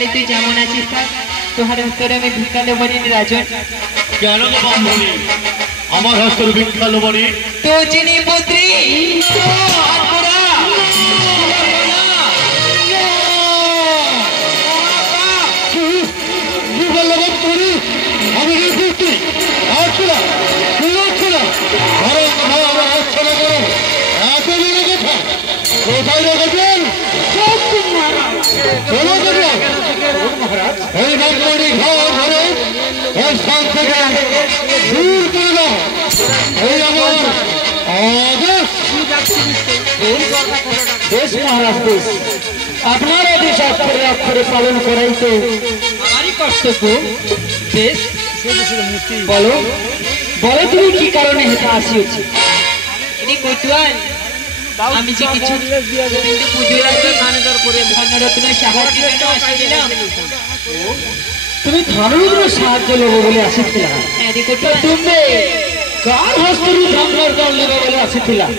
তাহলে তুই যেমন আছিস থাক, তোহার হস্তরে আমি ভিক্ষা লোবনি রাজন। কেন বান্ধবী আমার হস্তর ভিক্ষা লোবনি? তো চিনি পুত্রী আপনার আদেশ অক্ষরে অক্ষরে পালন করাই তো আমারই কর্তব্য। বেশ, বলো বলো তুমি কি কারণে হেঁটে আসিয়েছি? আমি যে কিছু পুজোর আগে ধনরত্ন সাহায্য আসছিলাম। তুমি ধনরত্ন সাহায্য নেবো বলে আসিছিলাম? হ্যাঁ রে কটুয়াল, তুমি কার হস্তরু ধনরত্ন নেবো বলে আসিছিলাম?